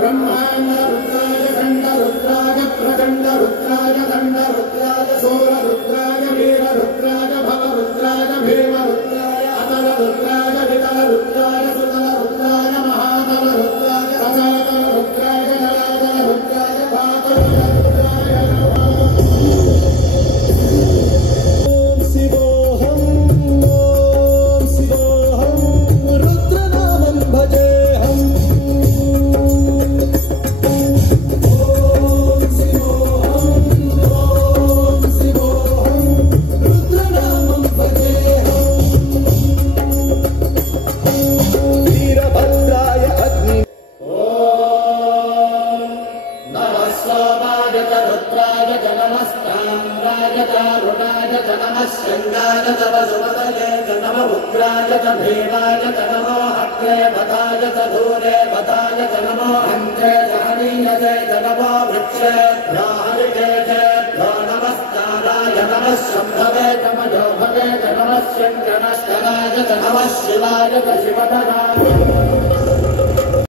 ब्रह्माण्डरुद्राय खण्डरुद्राय प्रचण्डरुद्राय दण्डरुद्राय शूररुद्राय वीररुद्राय भवरुद्राय भीमरुद्राय अतलरुद्राय वितलरुद्राय सुतलरुद्राय महातलरुद्राय अजातलरुद्राय जलातलरुद्राय पातलरुद्राय ओम शिवोऽहं रुद्रनामं भजेऽहम् शंगाय तव सुमतये नमः रुद्राय च भीमाय च नमो हत्रे पदाय च धूरे पदाय च नमो हन्त्रे जहनीयते च नमो वृक्षे हरिते च नमस्काराय नमः शम्भवे च मजोभवे च नमः शङ्करस्तराय च नमः शिवाय च शिवधराय